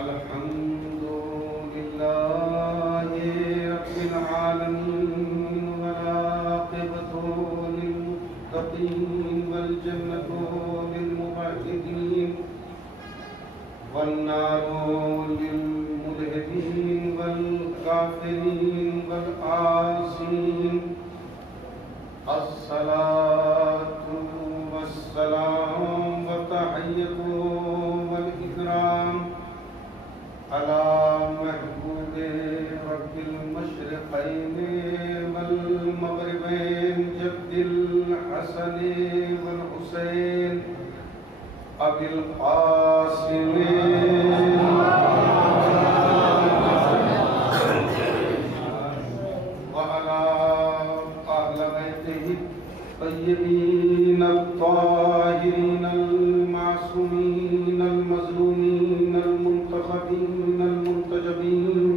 الحمد لله رب العالمين والعاقبة للمتقين والجنة للموحدين والنار للملحدين والكافرين والعاصين. الصلاة والسلام والتحية والإكرام على محبوب رب المشرقين والمغربين جد الحسن والحسين أبي القاسم وعلى أهل بيته الطيبين الطاهرين المعصومين المظلومين المنتخبين المنتجبين.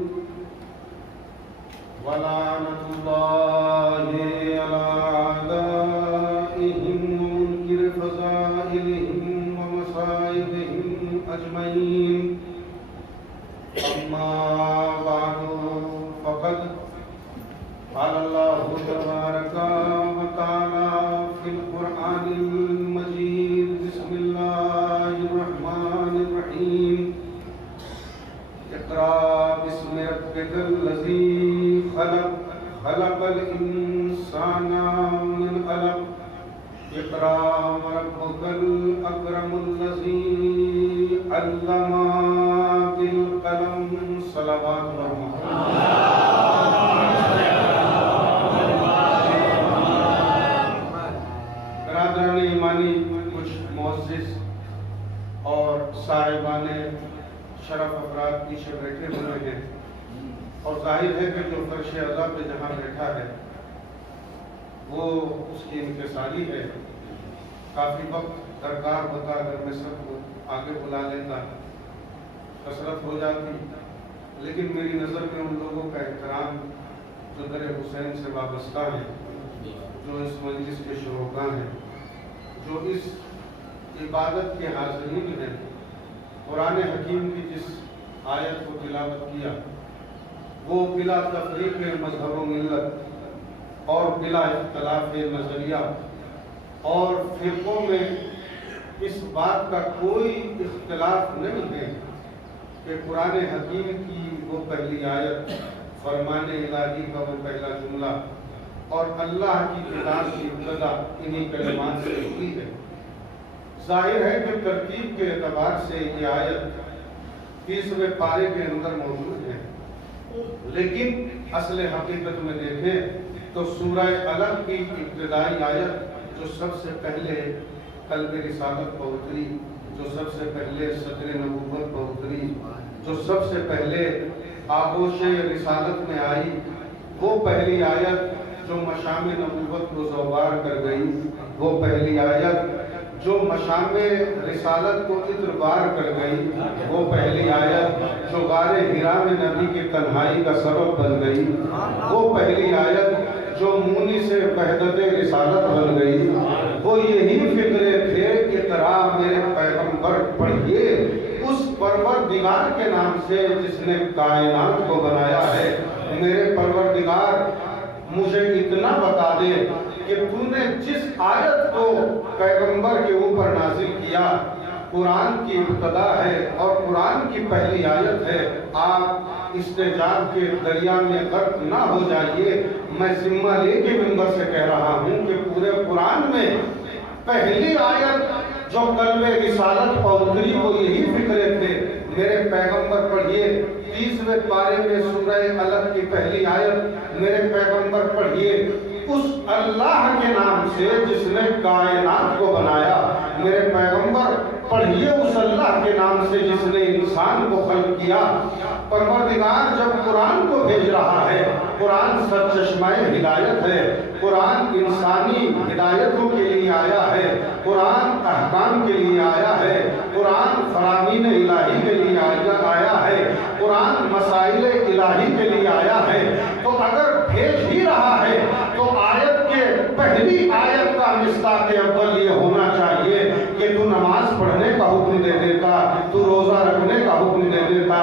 ولعنة الله على أعدائهم ومنكر فضائلهم ومصائبهم أجمعين. أما بعد فقد قال الله تبارك وتعالى في القرآن المجيد: بسم الله الرحمن الرحيم. اقرأ باسم ربك الذي خلق خلق الإنسان من علق. اقرأ وربك الأكرم الذي علم بالقلم. صلوات برادران ایمانی، کچھ معزز اور صاحبان شرف افراد پیچھے بیٹھے ہوئے ہیں، اور ظاہر ہے کہ جو فرش عزا پہ جہاں بیٹھا ہے وہ اس کی انکساری ہے. کافی وقت درکار ہوتا اگر میں سب کو آگے بلا لیتا، کثرت ہو جاتی، لیکن میری نظر میں ان لوگوں کا احترام جو در حسین سے وابستہ ہیں، جو اس مجلس کے شروکاء ہیں، جو اس عبادت کے حاضرین ہیں، قرآن حکیم کی جس آیت کو تلاوت کیا وہ بلا تفریق مذہب و ملت اور بلا اختلاف نظریہ اور فرقوں میں اس بات کا کوئی اختلاف نہیں ہے کہ قرآن حکیم کی وہ پہلی آیت، فرمان الہی کا وہ پہلا جملہ اور اللہ کی کتاب کی ابتدا انہی کلمات سے ہوئی ہے. ظاہر ہے کہ ترتیب کے اعتبار سے یہ آیت 30ویں پارے کے اندر موجود ہے، لیکن اصل حقیقت میں دیکھیں تو سورہ علق کی ابتدائی آیت جو سب سے پہلے قلب رسالت پر اتری، جو سب سے پہلے صدر نبوت پر اتری، جو سب سے پہلے آغوش رسالت میں آئی، وہ پہلی آیت جو مشام نبوت کو زوبار کر گئی، وہ پہلی آیت جو مشام رسالت کو عطربار کر گئی، وہ پہلی آیت جو غار حرا میں نبی کی تنہائی کا سبب بن گئی، وہ پہلی آیت جو مونی سے وحدت رسالت بن گئی. وہ یہی فکرے تھے کہ اقرا میرے پیغمبر پڑھیے اس پروردگار کے نام سے جس نے کائنات کو بنایا ہے. میرے پروردگار مجھے اتنا بتا دے کہ تو نے جس آیت کو پیغمبر کے اوپر نازل کیا قرآن کی ابتدا ہے اور قرآن کی پہلی آیت ہے، آپ استجاب کے دریا میں غرق نہ ہو جائیے. میں ذمہ لے کے منبر سے کہہ رہا ہوں کہ پورے قرآن میں پہلی آیت جو قلب رسالت پر اتری وہ یہی فکرے تھے، میرے پیغمبر پڑھیے 30ویں پارے میں سورہ علق کی پہلی آیت، میرے پیغمبر پڑھیے اس اللہ کے نام سے جس نے کائنات کو بنایا. میرے پیغمبر پڑھیے اس اللہ کے نام سے جس نے انسان کو خلق کیا. پروردگار جب قرآن کو بھیج رہا ہے، قرآن سرچشمہ ہدایت ہے، قرآن انسانی ہدایتوں کے لیے آیا ہے، قرآن احکام کے لیے آیا ہے، قرآن فرامین الہی کے لیے آیا ہے، قرآن مسائل الہی کے لیے آیا ہے. تو اگر بھیج ہی رہا ہے تو آیت کے پہلی آیت کا مصداق اول یہ ہونا چاہیے کہ تو نماز پڑھنے کا حکم دے دیتا، تو روزہ رکھنے کا حکم دے دیتا،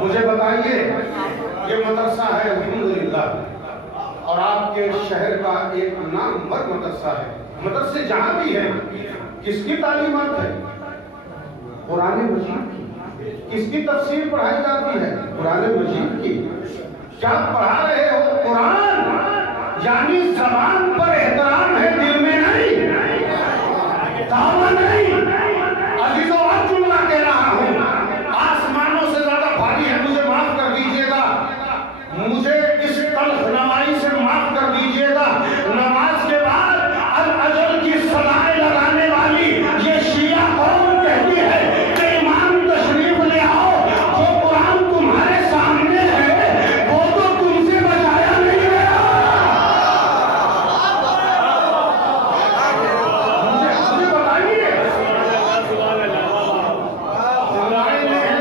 مجھے بتائیے، یہ مدرسہ ہے الحمدللہ، اور آپ کے شہر کا ایک نامور مدرسہ ہے۔ مدرسے جہاں بھی ہیں کس کی تعلیمات ہے؟ قرآن مجید کی۔ کس کی تفسیر پڑھائی جاتی ہے؟ قرآن مجید کی۔ کیا پڑھا رہے ہو؟ قرآن، یعنی زبان پر احترام ہے، دل میں نہیں، دعویٰ نہیں۔ عزیزوں، اب جملہ کہہ رہا ہوں، آسمانوں سے زیادہ بھاری ہے، مجھے معاف کر دیجئے گا، مجھے اس تلخ نوائی سے معاف کر دیجئے گا۔ نماز کے بعد الاجل کی صدائیں لگانے والی یہ شیعہ قوم کہتی ہے کہ امام تشریف لے آؤ، جو قرآن تمہارے سامنے ہے وہ تو تم سے بچایا نہیں گیا۔ مجھے بتائیے،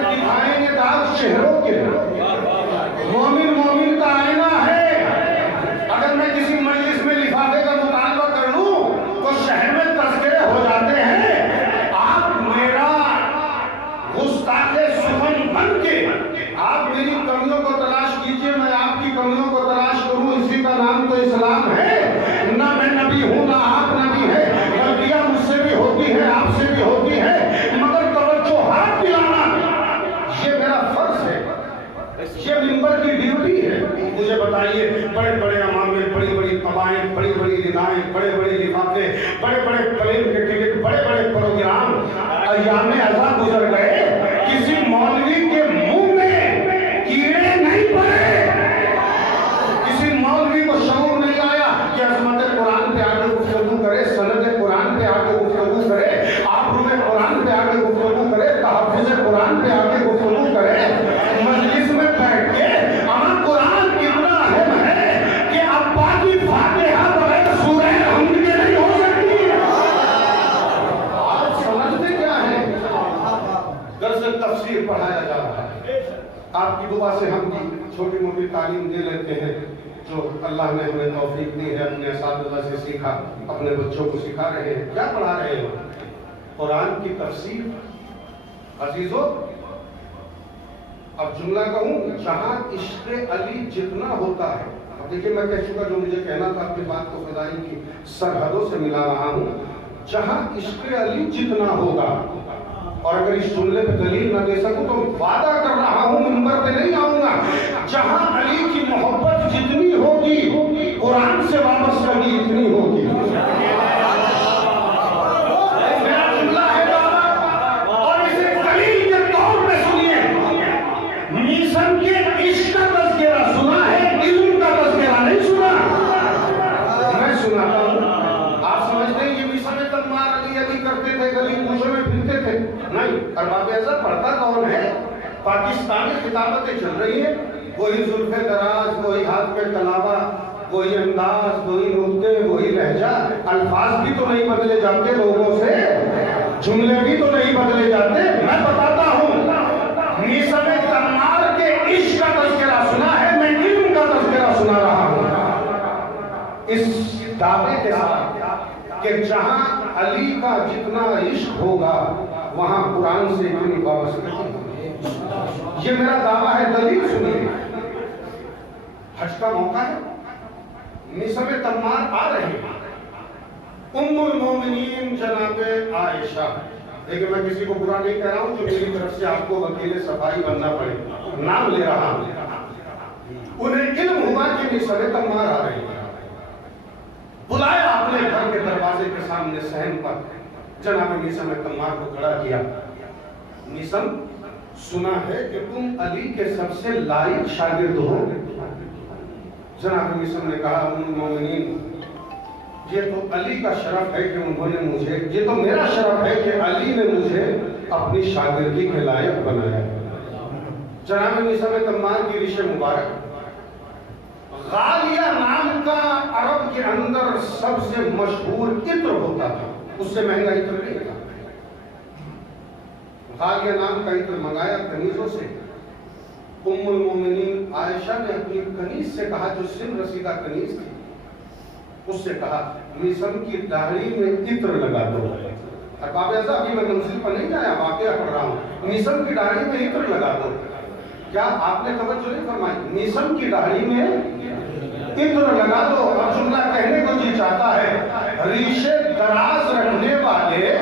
دکھائیں گے داغ چہروں کے، مومن مومن کا آئینہ ہے۔ اگر میں کسی مجلس میں لفافے کا مطالبہ کر لوں تو شہر میں تذکرے ہو جاتے ہیں۔ آپ میرا گستاخ سخن بن کے آپ میری کمیوں کو تلاش کیجئے، میں آپ کی کمیوں کو تلاش کروں، اسی کا نام تو اسلام ہے۔ نہ میں نبی ہوں، نہ آپ نبی ہے، غلطیاں مجھ سے بھی ہوتی ہیں، آپ سے بھی ہوتی ہے، مگر توجہ ہاتھ دلانا یہ میرا فرض ہے، یہ ممبر کی ڈیوٹی ہے۔ مجھے بتائیے، بڑے بڑے عوامل، بڑی بڑی قبائل، بڑی بڑی ندائیں، بڑے بڑے لفافے، بڑے بڑے پلین کے ٹکٹ، بڑے بڑے پروگرام، ایام ازاں گزر گئے، کسی مولوی کے منہ میں کیڑے نہیں پڑے، کسی مولوی کو شعور نہیں آیا کہ عظمت قرآن پہ آگے گفتگو کرے، سند قرآن پہ آگے گفتگو کرے، آبرو قرآن پہ آگے گفتگو کرے، تحفظ قرآن پہ آگے گفتگو کرے۔ مجلس میں بیٹھ کے ہمارا قرآن اتنا اہم ہے کہ ابا کی فاتحہ بغیر سورہ حمد کے نہیں ہو سکتی۔ آپ سمجھتے کیا ہے؟ درس تفسیر پڑھایا جا رہا ہے، آپ کی دعا سے ہم چھوٹی موٹی تعلیم دے لیتے ہیں جو اللہ نے ہمیں توفیق دی ہے، اپنے اساتذہ سے سیکھا، اپنے بچوں کو سکھا رہے ہیں۔ کیا پڑھا رہے ہو؟ قرآن کی تفسیر۔ عزیزو، اب جملہ کہوں، جہاں عشق علی جتنا ہوتا ہے، اب دیکھیں میں کہہ چکا جو مجھے کہنا تھا، اپنی بات کو فضائل کی سرحدوں سے ملا رہا ہوں، جہاں عشق علی جتنا ہوگا، اور اگر اس جملے پہ دلیل نہ دے سکوں تو وعدہ کر رہا ہوں، منبر پہ نہیں آؤں گا، جہاں علی کی محبت جتنی ہوگی، قرآن سے وابستگی اتنی ہوگی۔ میسن کے عشق کا تذکرہ سنا ہے، علم کا تذکرہ نہیں سنا۔ میں سناتا ہوں، آپ سمجھتے ہیں یہ میسن تمار علی علی کرتے تھے، گلی کوچوں میں پھرتے تھے؟ نہیں۔ ارباب اعظم پڑھتا کون ہے؟ پاکستانی خطابتیں چل رہی ہیں، وہی زلف دراز، وہی ہاتھ پہ کلاوہ، وہی انداز، وہی نقطے، وہی لہجہ، الفاظ بھی تو نہیں بدلے جاتے لوگوں سے، جملے بھی تو نہیں بدلے جاتے۔ میں بتاتا ہوں، میسن تمار کے عشق کا تذکرہ سنا ہے، میں علم کا تذکرہ سنا رہا ہوں، اس دعوے کے ساتھ کہ جہاں علی کا جتنا عشق ہوگا وہاں قرآن سے اتنی وابستگی ہوگی۔ یہ میرا دعویٰ ہے، دلیل سنیے۔ حج کا موقع ہے، میسن تمار آ رہے ہیں، ام المومنین جناب عائشہ، لیکن میں کسی کو برا نہیں کہہ رہا ہوں، جو میری طرف سے آپ کو وکیل صفائی بننا پڑے، نام لے رہا ہوں۔ انہیں علم ہوا کہ میسن تمار آ رہے ہیں، بلایا اپنے گھر کے دروازے کے سامنے صحن پر، جناب میسن تمار کو کھڑا کیا۔ میسن، سنا ہے کہ تم علی کے سب سے لائق شاگرد ہو۔ جناب میسن نے کہا، ام المومنین، یہ تو علی کا شرف ہے کہ انہوں نے مجھے، یہ تو میرا شرف ہے کہ علی نے مجھے اپنی شاگردی کے لائق بنایا۔ جناب میسن تمار کی ریش مبارک، غالیہ نام کا عرب کے اندر سب سے مشہور عطر ہوتا تھا، اس سے مہنگا عطر نہیں تھا۔ غالیہ نام کا عطر منگایا کنیزوں سے۔ ام المومنین عائشہ نے اپنی کنیز سے کہا، جو سن رسیدہ کنیز تھی، اس سے کہا، میسن کی داڑھی میں عطر لگا دو۔ ارباب اعظم، ابھی میں منزل پر نہیں آیا، واقعہ پڑھ رہا ہوں، میسن کی داڑھی میں عطر لگا دو۔ کیا آپ نے توجہ نہیں فرمائی؟ میسم کی داڑھی میں عطر لگا دو. اور جملہ کہنے کو جی چاہتا ہے ریشے دراز رکھنے والے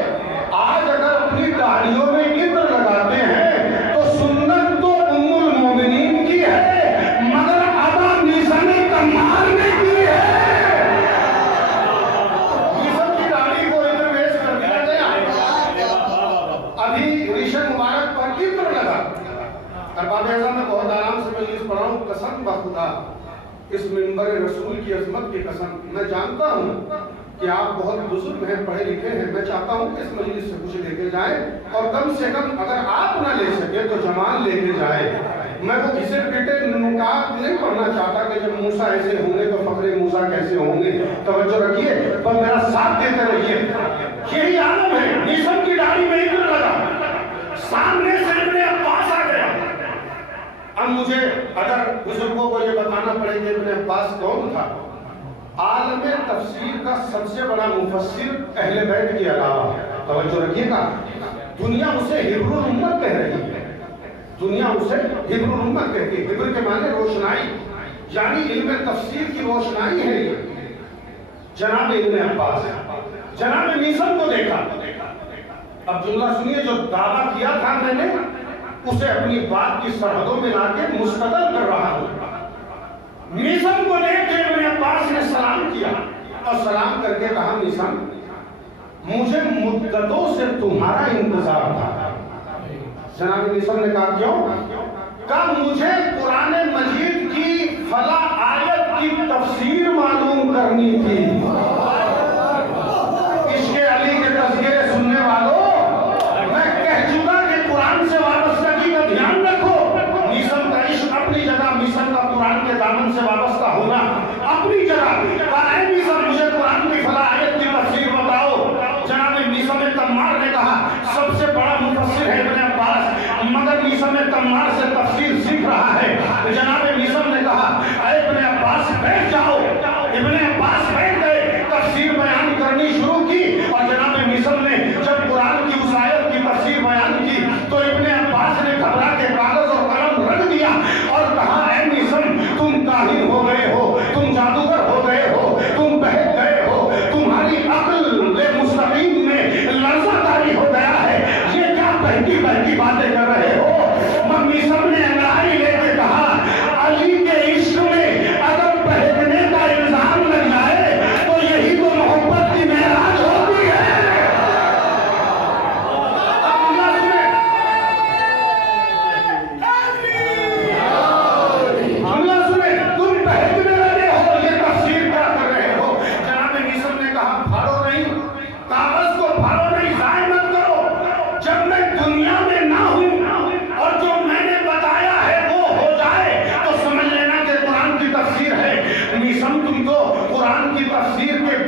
آج اگر اپنی داڑھیوں میں عطر لگاتے ہیں تو سنت تو ام المومنین کی ہے مگر ادا میسم تمار نے کی ہے. میسم کی داڑھی کو عطر ویس کر دیا گیا. ابھی ریشے مبارک پر عطر لگا. ارباب اعظم میں بہت آرام سے مجلس پڑھا ہوں. قسم بخدا اس منبر رسول کی عظمت کی قسم, میں جانتا ہوں کہ آپ بہت بزرگ ہیں, پڑھے لکھے ہیں. میں چاہتا ہوں کہ اس مجلس سے کچھ لے کے جائیں, اور کم سے کم اگر آپ نہ لے سکے تو جمال لے کے جائیں. میں وہ کسی ڈیٹیل نکات نہیں پڑھنا چاہتا کہ جب موسیٰ ایسے ہوں گے تو فخر موسیٰ کیسے ہوں گے. توجہ رکھیے, پر میرا ساتھ دیتے رہیے. یہی عالم ہے. میسم کی داڑھی میں عطر لگا, سامنے سے ابن عباس آ گیا. اب مجھے اگر بزرگوں کو یہ بتانا پڑے کہ ابن عباس کون تھا, عالم تفسیر کا سب سے بڑا مفسر اہل بیت کے علاوہ. توجہ رکھیے گا, دنیا اسے حبر الامت کہہ رہی ہے. دنیا اسے حبر الامت کہتی ہے. حبر کے معنی روشنائی, یعنی علم تفسیر کی روشنائی ہے یہ. جناب ابن عباس جناب میسم کو دیکھا. اب جملہ سنیے, جو دعویٰ کیا تھا میں نے اسے اپنی بات کی سرحدوں میں لا کے مستدل کر رہا ہوں. میسم کو دیکھ کے ابن عباس نے سلام کیا اور سلام کر کے کہا میسم مجھے مدتوں سے تمہارا انتظار تھا. جناب میسم نے کہا کیوں؟ کہا مجھے قرآن مجید کی فلاں آیت کی تفسیر معلوم کرنی تھی. عشق علی کے تذکرے سننے والوں, میں کہہ چکا کہ قرآن سے وابستگی کا دھیان رکھو. میسم کا عشق اپنی جگہ, میسم کا قرآن کے دامن سے وابستہ ہونا اپنی جگہ. اے میسم مجھے قرآن کی فلاں آیت کی تفسیر بتاؤ. جناب میسم تمار نے کہا سب سے بڑا مفسر ہے ابن عباس, مگر میسم تمار سے تفسیر سیکھ رہا ہے. جناب میسم نے کہا اے ابن عباس بیٹھ جاؤ. ابن عباس بیٹھ گئے, تفسیر بیان کرنی شروع کی. اور جناب میسم نے جب قرآن کی اس آیت کی تفسیر بیان کی تو ابن عباس نے گھبرا کے کاغذ اور قلم رکھ دیا اور کہا اے میسم تم کاہن ہو گئے ہو, تم جادوگر ہو گئے ہو, تم بہک گئے ہو, تمہاری عقل مستقیم میں لرزہ طاری ہو گیا ہے. یہ کیا بہتی بہتی باتیں کر رہے ہو؟ میسم نے انگڑائی لے کے کہا علی کے عشق میں اگر بہکنے کا الزام لگ جائے تو یہی تو محبت کی معراج ہوتی ہے.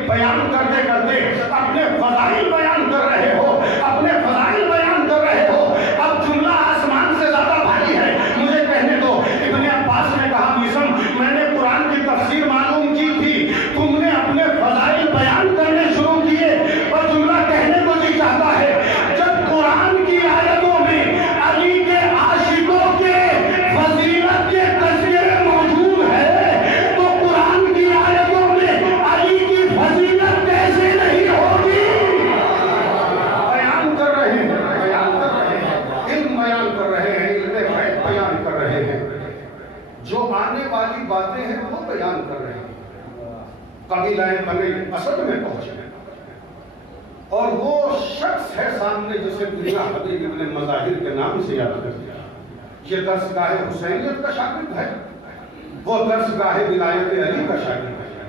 بیان کرتے کرتے اپنے فضائل بیان کر رہے ہو, اپنے فضائل بیان کر رہے ہو. اب جملہ آسمان سے زیادہ بھاری ہے, مجھے کہنے دو. ابن عباس نے کہا میسم میں نے قرآن کی تفسیر معلوم کی تھی, تم نے اپنے فضائل بیان کرنے شروع کیے. اور جملہ کہنے کو جی چاہتا ہے جب قرآن کی آیتوں میں علی کے عاشقوں کے فضیلت کے تذکرے موجود ہے تو قرآن کی آیتوں میں علی کی فضیلت کیسے نہیں ہوگی؟ بیان کر رہے ہیں, بیان کر رہے ہیں, علم بیان کر رہے ہیں, علم غیب بیان کر رہے ہیں. جو آنے والی باتیں ہیں وہ بیان کر رہے ہیں. قبیلہ بنی اسد میں پہنچے اور وہ شخص ہے سامنے جسے دنیا حبیب ابن مظاہر کے نام سے یاد کرتی ہے. یہ درسگاہ حسینیت کا شاگرد ہے, وہ درسگاہ ولایت علی کا شاگرد ہے.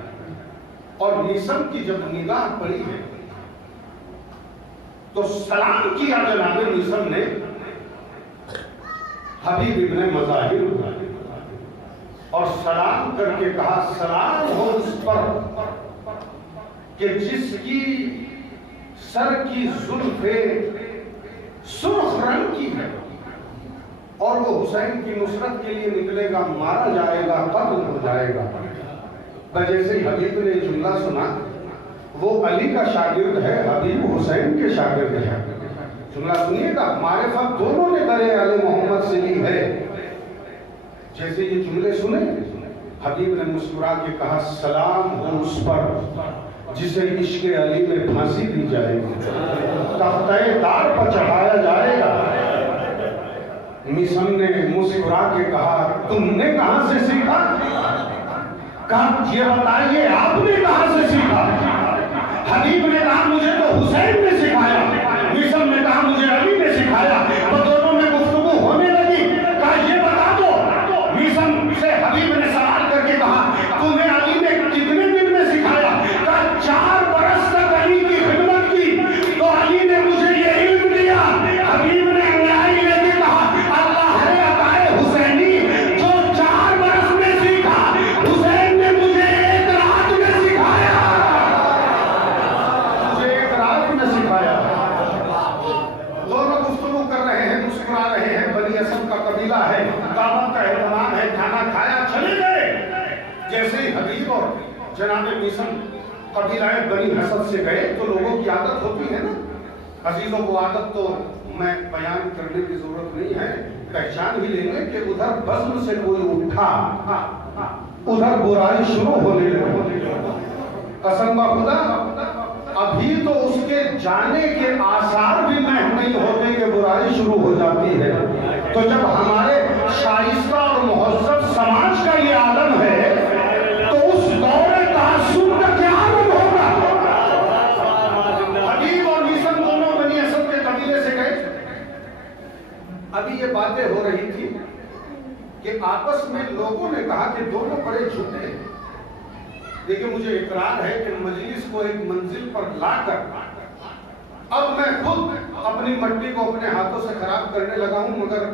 اور میسم کی جب نگاہ پڑی ہے تو سلام کیا جناب میسم نے حبیب ابن مظاہر, اور سلام کر کے کہا سلام ہو اس پر کہ جس کی سر کی زلفیں سرخ رنگ کی ہے اور وہ حسین کی نصرت کے لیے نکلے گا, مارا جائے گا, قتل ہو جائے گا. جیسے حبیب نے جملہ سنا, وہ علی کا شاگرد ہے, حبیب حسین کے شاگرد ہے. جملہ سنیے گا, معرفت دونوں نے درے آل محمد سے لی ہے. جیسے یہ جملے سنے حبیب نے مسکرا کے کہا سلام ہو اس پر جسے عشق علی میں پھانسی دی جائے گی، تختہ دار پر چڑھایا جائے گا۔ میثم نے مسکرا کے کہا تم نے کہاں سے سیکھا؟ کہا یہ بتائیے آپ نے کہاں سے سیکھا؟ حبیب نے کہا مجھے تو حسین نے سکھایا، میثم نے کہا مجھے علی نے سکھایا۔ تو دونوں میں گفتگو ہونے لگی، کہا یہ بتا دو، میثم سے حبیب نے سوال کر کے کہا تمہیں علی نے کتنے دن میں سکھایا؟ کہا 4 برس تک علی کی خدمت کی تو علی نے مجھے یہ علم دیا۔ حبیب نے انگڑائی لے کے کہا اللہ ہے عطائے حسینی، جو 4 برس میں سیکھا حسین نے مجھے 1 رات میں سکھایا، مجھے 1 رات میں سکھایا۔ دونوں گفتگو کر رہے ہیں، مسکرا رہے ہیں، بنی اسد کا قبیلہ ہے، دعوت کا اہتمام ہے، کھانا کھایا، چلے گئے۔ جیسے ہی حبیب اور جناب میثم قبیلہ بنی اسد سے گئے تو لوگوں کی عادت ہوتی ہے نا، عزیزوں کو عادت تو میں بیان کرنے کی ضرورت نہیں ہے، پہچان ہی لیں گے کہ ادھر بزم سے کوئی اٹھا، ادھر برائی شروع ہونے لگی۔ قسم خدا ابھی تو اس کے جانے کے آثار بھی محو نہیں ہوتے کہ برائی شروع ہو جاتی ہے۔ تو جب ہمارے شائستہ اور مہذب سماج کا یہ عالم ہے تو اس دور تعصب کا کیا عالم ہوگا؟ حبیب اور میثم دونوں بنی اسد کے قبیلے سے گئے۔ ابھی یہ باتیں ہو رہی تھی کہ آپس میں لوگوں نے کہا کہ دونوں بڑے جھوٹے ہیں۔ دیکھیں مجھے اقرار ہے کہ مجلس کو ایک منزل پر لا کر اب میں خود اپنی مٹی کو اپنے ہاتھوں سے خراب کرنے لگا ہوں، مگر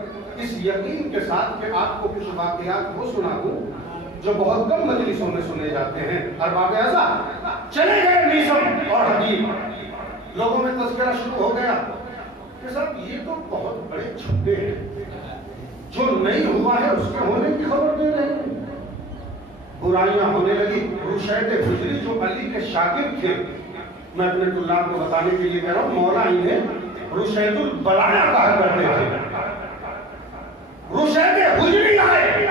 اس یقین کے ساتھ کہ آپ کو کچھ واقعات وہ سنا دوں جو بہت کم مجلسوں میں سنے جاتے ہیں۔ ارباب اعضاء چلے گئے میثم اور حبیب، لوگوں میں تذکرہ شروع ہو گیا کہ صاحب یہ تو بہت بڑے جھوٹے ہیں، جو نہیں ہوا ہے اس کے ہونے کی خبر دے رہے ہیں۔ برائیاں ہونے لگی۔ رشید حجری جو علی کے شاگرد تھے، میں اپنے طلاب کو بتانے کے لیے کہہ رہا ہوں، مولا انہیں رشید البلایا کہا کرتے تھے۔ رشید حجری آئے،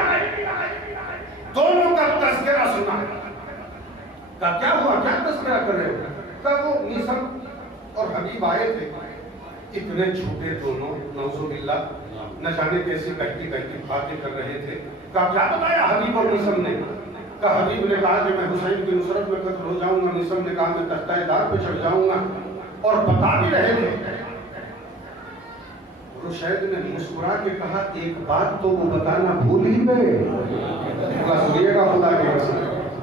دونوں کا تذکرہ سنا۔ کہا کیا ہوا، کیا تذکرہ کر رہے ہو؟ کہا وہ میثم اور حبیب آئے تھے، اتنے جھوٹے دونوں، نعوذ باللہ، نہ جانے کیسی کہتی باتیں کر رہے تھے۔ کہا کیا بتایا حبیب اور میثم نے؟ کہا حبیب نے کہا کہ میں حسین کی نصرت میں قتل ہو جاؤں گا، میثم نے کہا میں تختہ دار پہ چڑھ جاؤں گا، اور بتا بھی رہے تھے۔ رشید نے مسکرا کے کہا ایک بات تو وہ بتانا بھول ہی گئے، سنیے گا خدا کے قسم۔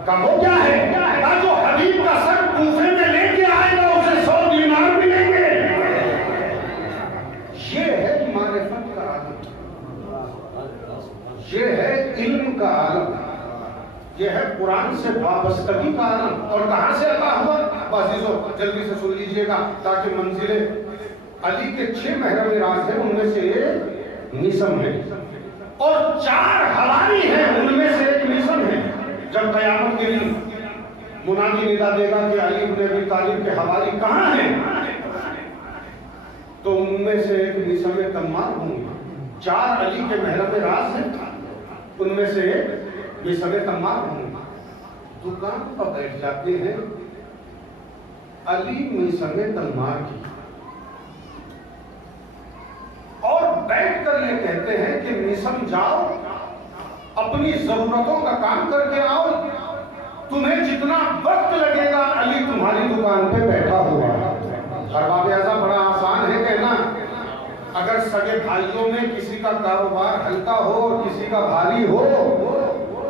کہا وہ کیا ہے؟ کہا جو حبیب کا سر کوفے میں لے کے آئے گا اسے 100 دینار ملیں گے۔ یہ ہے معرفت کا عالم، یہ ہے علم کا عالم، یہ ہے قرآن سے وابستگی کا عالم۔ اور کہاں سے عطا ہوا؟ عزیزو جلدی سے سن لیجئے گا تاکہ منزل علی کے 6 محرم راز ہیں، ان میں سے ایک میثم ہے، اور 4 حواری ہیں، ان میں سے ایک میثم ہے۔ جب قیامت کے دن منادی ندا دے گا کہ علی بن ابی طالب کے حواری کہاں ہیں، تو ان میں سے ایک میثم تمار ہوں گے۔ 4 علی کے محرم راز ہیں، ان میں سے ایک میثم تمار ہوں گے۔ دکان پر بیٹھ جاتے ہیں علی میثم تمار کی، اور بیٹھ کر یہ کہتے ہیں کہ میثم جاؤ اپنی ضرورتوں کا کام کر کے آؤ، تمہیں جتنا وقت لگے گا علی تمہاری دکان پہ بیٹھا ہوا۔ ارباب اعضاء بڑا آسان ہے کہنا، اگر سگے بھائیوں میں کسی کا کاروبار ہلکا ہو اور کسی کا بھاری ہو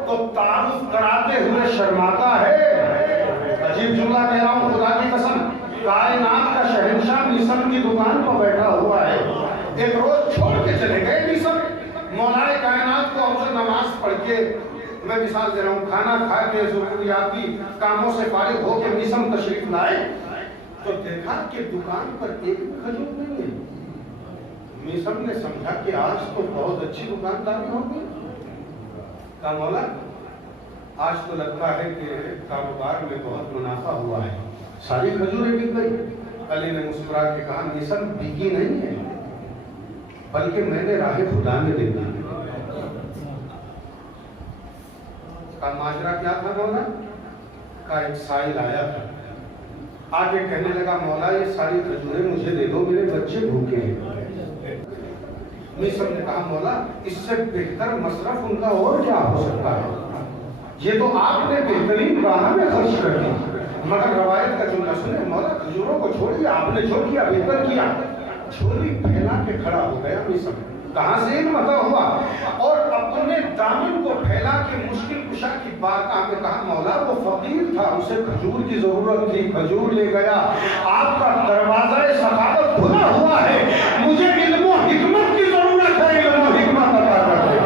تو تعارف کراتے ہوئے شرماتا ہے۔ عجیب جملہ کہہ رہا ہوں خدا کی قسم، کائنات کا شہنشاہ میثم کی دکان پر بیٹھا ہوا ہے۔ ایک روز چھوڑ کے چلے گئے میثم، مولا کائنات کو افضل نماز پڑھ کے، میں مثال دے رہا ہوں، کھانا کھا کے ضروریاتی کاموں سے فارغ ہو کے میثم تشریف لائے تو دیکھا کہ دکان پر ایک کھجور نہیں ہے۔ میثم نے سمجھا کہ آج تو بہت اچھی دکانداری ہوگی۔ کہا مولا آج تو لگتا ہے کہ کاروبار میں بہت منافع ہوا ہے، ساری کھجوریں بک گئی۔ علی نے مسکرا کے کہا میثم بکی نہیں ہے، بلکہ میں نے راہ خدا میں دیکھا۔ کا ماجرا کیا تھا مولا؟ کا ایک سائل آیا تھا، آگے کہنے لگا مولا یہ ساری کھجوریں مجھے دے دو، میرے بچے بھوکے ہیں۔ میثم نے کہا مولا اس سے بہتر مصرف ان کا اور کیا ہو سکتا ہے؟ یہ تو آپ نے بہترین راہ میں خرچ کر دی، مگر روایت کا جملہ سنے، مولا کھجوروں کو چھوڑیے، آپ نے جو کیا بہتر کیا۔ جھولی پھیلا کے کھڑا ہو گیا میثم، کہاں سے علم عطا ہوا، اور اپنے دامن کو پھیلا کے مشکل کشا کی بارگاہ میں کہا مولا وہ فقیر تھا، اسے کھجور کی ضرورت تھی، کھجور لے گیا۔ آپ کا دروازہ سخاوت کھلا ہوا ہے، مجھے علم و حکمت کی ضرورت ہے، علم و حکمت عطا کر دے۔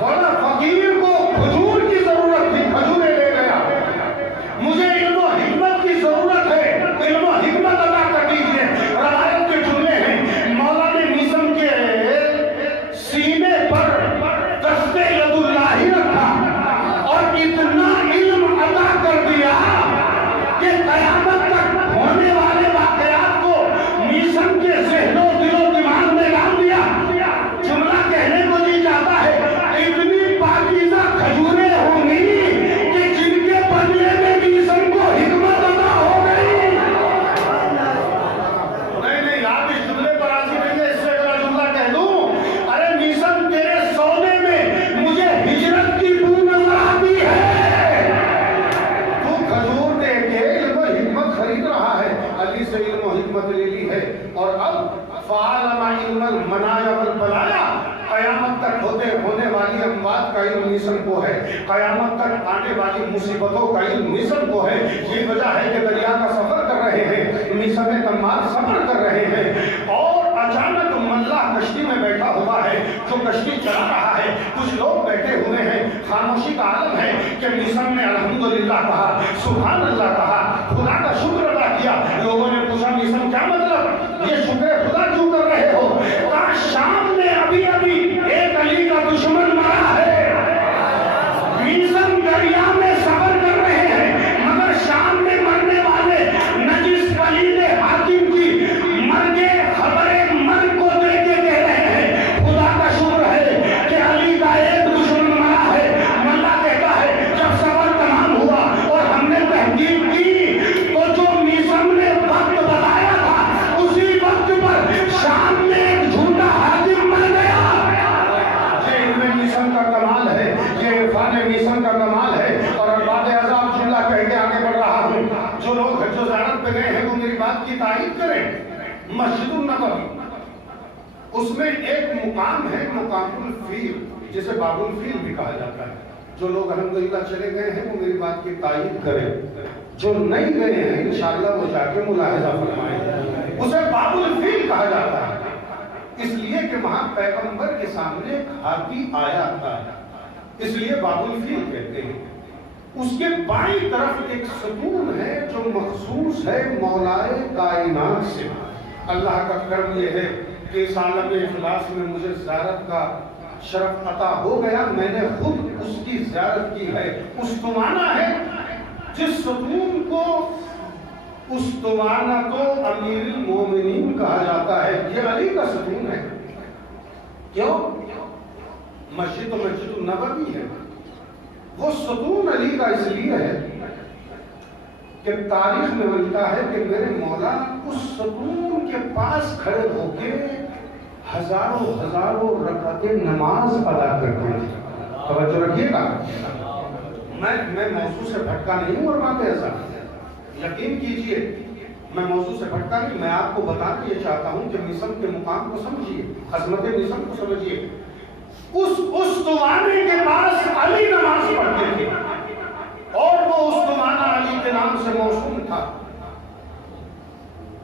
مولا فقیر کو کھجور کی ضرورت تھی، کھجوریں لے گیا، مجھے علم و حکمت کی ضرورت ہے، علم و حکمت عطا کر دیجیے۔ روایت کے جملے ہیں، مولا نے میثم کے سینے پر دستے ید اللہ رکھا اور اتنا علم عطا کر دیا کہ قیامت تک ہونے والے واقعات کو میثم کے ذہن و دل و دماغ میں ڈال دیا۔ جملہ کہنے کو جی جاتا ہے، اتنی پاکیزہ کھجوریں ہوں گی کہ جن کے بدلے میں میثم کو حکمت عطا ہو گئی۔ نہیں آپ اس جملے پر راضی نہیں ہے، اس سے اگلا جملہ کہہ دوں، ارے میثم تیرے سونے میں مجھے ہجرت کی بو نظر آتی ہے۔ تو کھجور دے کے علم و حکمت خرید رہا ہے، علی سے علم و حکمت لے لی ہے، اور اب فعالم علم المنایا والبلایا، قیامت تک ہونے والی اموات کا علم میثم کو ہے، قیامت تک آنے والی مصیبتوں کا علم میثم کو ہے۔ یہ وجہ ہے کہ دریا کا سفر کر رہے ہیں، میثم تمار سفر کر رہے ہیں، اور اچانک ملح کشتی میں بیٹھا ہوا ہے، جو کشتی چلا رہا ہے، کچھ لوگ بیٹھے ہوئے ہیں، خاموشی کا عالم ہے کہ میثم نے الحمدللہ کہا، سبحان اللہ کہا، خدا کا شکر ادا کیا۔ لوگوں نے پوچھا میثم کیا مطلب، یہ شکر خدا کیوں کر رہے ہو؟ کہا شام میں ابھی ابھی ایک علی کا دشمن مرا ہے۔ میثم دریا میں سفر کر رہے ہیں، مگر شام میں مرنے والے نجس پلید حاکم کی مرگے خبر مرگ کو دے کے کہہ رہے ہیں خدا کا شکر ہے کہ علی کا ایک دشمن مرا ہے۔ ملا کہتا ہے جب سفر تمام ہوا اور ہم نے تحقیق کی تو جو میثم نے وقت بتایا تھا اسی وقت پر شام میں ایک جھوٹا حاکم مر گیا۔ یہ علم میثم کا کمال ہے، یہ عرفان میثم کا کمال ہے۔ اور بعد عذاب جملہ کہہ کے آگے بڑھ رہا ہوں، جو لوگ حج و زیارت پہ گئے ہیں وہ میری بات کی تائید کریں۔ مسجد النبوی، اس میں ایک مقام ہے مقام الفیل، جسے باب الفیل بھی کہا جاتا ہے۔ جو لوگ الحمدللہ چلے گئے ہیں وہ میری بات کی تائید کریں، جو نہیں گئے ہیں انشاءاللہ وہ جا کے ملاحظہ فرمائیں۔ اسے باب الفیل کہا جاتا ہے اس لیے کہ وہاں پیغمبر کے سامنے ایک ہاتھی آیا تھا، اس لیے باب الفیل کہتے ہیں۔ اس کے بائیں طرف ایک ستون ہے جو مخصوص ہے مولائے کائنات سے۔ اللہ کا کرم یہ ہے کہ اس عالم افلاس میں مجھے زیارت کا شرف عطا ہو گیا، میں نے خود اس کی زیارت کی ہے۔ استوانہ ہے جس ستون کو استوانہ تو امیر المومنین کہا جاتا ہے، یہ علی کا ستون ہے۔ کیوں؟ مسجد تو مسجد النبوی ہے، وہ ستون علی کا اس لیے ہے کہ تاریخ میں ملتا ہے کہ میرے مولا اس ستون کے پاس کھڑے ہو کے ہزاروں رکعتیں نماز ادا کرتے ہیں۔ توجہ رکھیے گا، میں موضوع سے بھٹکا نہیں ہوں، اور بات ایسا یقین کیجئے میں موضوع سے بھٹکا نہیں، میں آپ کو بتانا یہ چاہتا ہوں کہ میثم کے مقام کو سمجھیے، عظمت میثم کو سمجھیے۔ اس استوانے کے پاس علی نماز پڑھتے تھے، اور وہ استوانہ علی کے نام سے موسوم تھا۔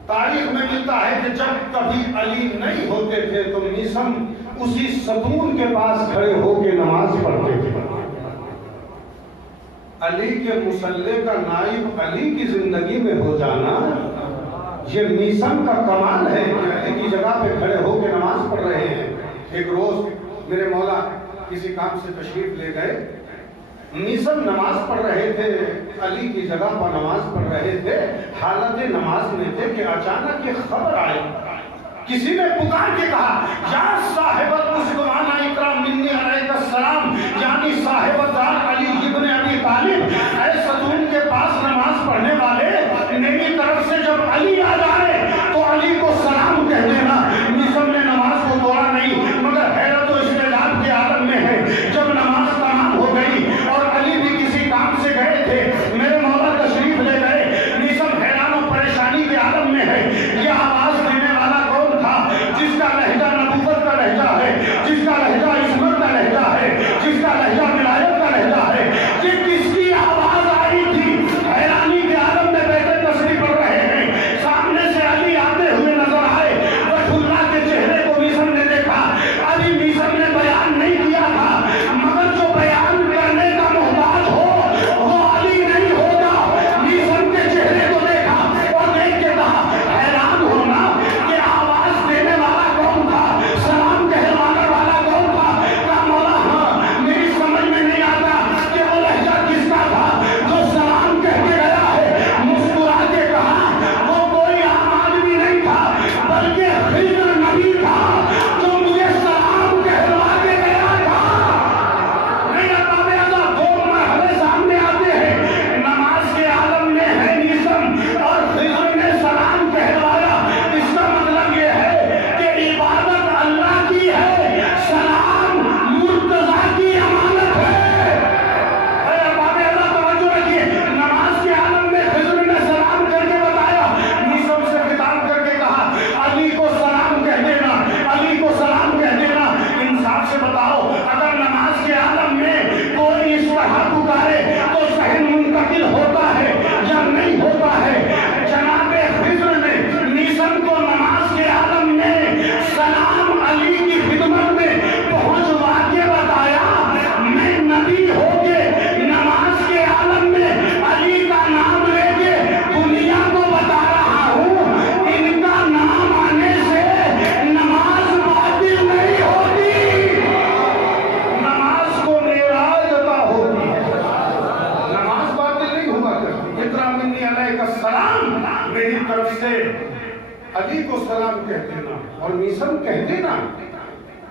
تاریخ میں ملتا ہے کہ جب کبھی علی نہیں ہوتے تھے تو میثم اسی ستون کے پاس کھڑے ہو کے نماز پڑھتے تھے۔ علی کے مصلی کا نائب علی کی زندگی میں ہو جانا یہ میثم کا کمال ہے کہ علی کی جگہ پہ کھڑے ہو کے نماز پڑھ رہے ہیں۔ ایک روز میرے مولا کسی کام سے تشریف لے گئے، میثم نماز پڑھ رہے تھے، علی کی جگہ پر نماز پڑھ رہے تھے، حالت نماز میں تھے کہ اچانک یہ خبر آئی، کسی نے پکار کے کہا یا صاحب الاسطوانہ اقرا منی علیک السلام، یعنی صاحب دار علی کو سلام کہہ دینا اور میثم کہہ دینا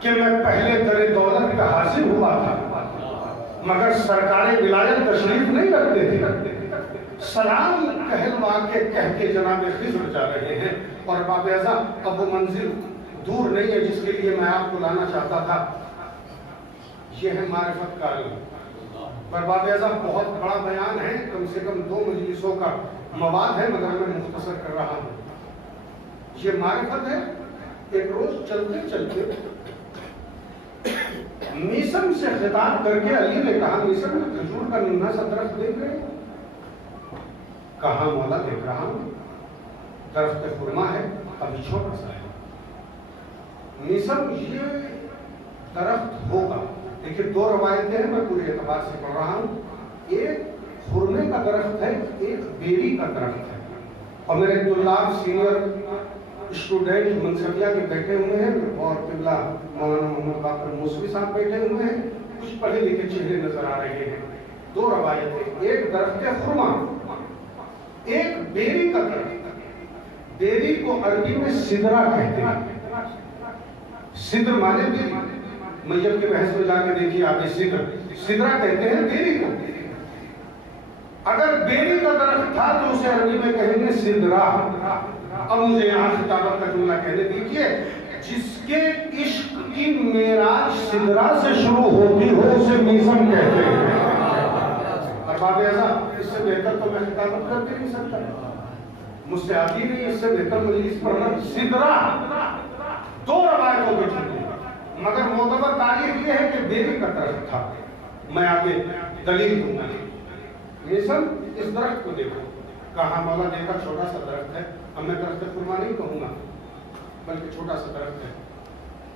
کہ میں پہلے در دولت کا حاصل ہوا تھا مگر سرکار ولایت تشریف نہیں رکھتے تھے. سلام کہلوا کے کہہ کے جناب خضر جا رہے ہیں اور باب اعظم اب وہ منزل دور نہیں ہے جس کے لیے میں آپ کو لانا چاہتا تھا. یہ ہے معرفت کا علم. پر باب اعظم بہت بڑا بیان ہے, کم سے کم 2 مجلسوں کا مواد ہے مگر میں مختصر کر رہا ہوں. یہ معرفت ہے. ایک روز چلتے چلتے میثم سے خطاب کر کے علی نے کہا, میثم کھجور کا ننھا سا درخت دیکھ رہے ہو؟ کہا مولا دیکھ رہا ہوں, درخت خرما ہے, ابھی چھوٹا سا ہے. میثم یہ درخت ہوگا. دیکھیے 2 روایتیں ہیں, میں پورے اعتبار سے پڑھ رہا ہوں. ایک خرمے کا درخت ہے, ایک بیری کا درخت ہے. اور میرے طلاب سینئر اسٹوڈنٹ منصفیہ کے بیٹھے ہوئے ہیں اور قبلہ مولانا محمد باقر موسوی صاحب بیٹھے ہوئے ہیں. کچھ پڑھے لکھے چہرے نظر آ رہے ہیں. 2 روایتیں, ایک درخت خرما, ایک بیری کا درخت. بیری کو عربی میں سدرا کہتے ہیں. سدر مانے بیری. میت کے بحث میں جا کے دیکھیے آپ, سدرا کہتے ہیں بیری کو. اگر بیری کا درخت تھا تو اسے عربی میں کہیں گے سدرا. اب مجھے یہاں خطابت کا جملہ کہنے دیجیے, جس کے عشق کی معراج سدرا سے شروع ہوتی ہو اسے میثم کہتے ہیں. اور باب اعظم اس سے بہتر تو میں خطابت کر بھی نہیں سکتا, مجھ سے آتی نہیں اس سے بہتر مجلس پڑھنا. سدرا 2 روایتوں کے چھوٹے, مگر معتبر تاریخ یہ ہے کہ بیری کا درخت تھا. میں آگے دلیل دوں گا. میثم اس درخت کو دیکھو. کہا مولا دیکھا چھوٹا سا درخت ہے. اب میں درخت خرما نہیں کہوں گا بلکہ چھوٹا سا درخت ہے.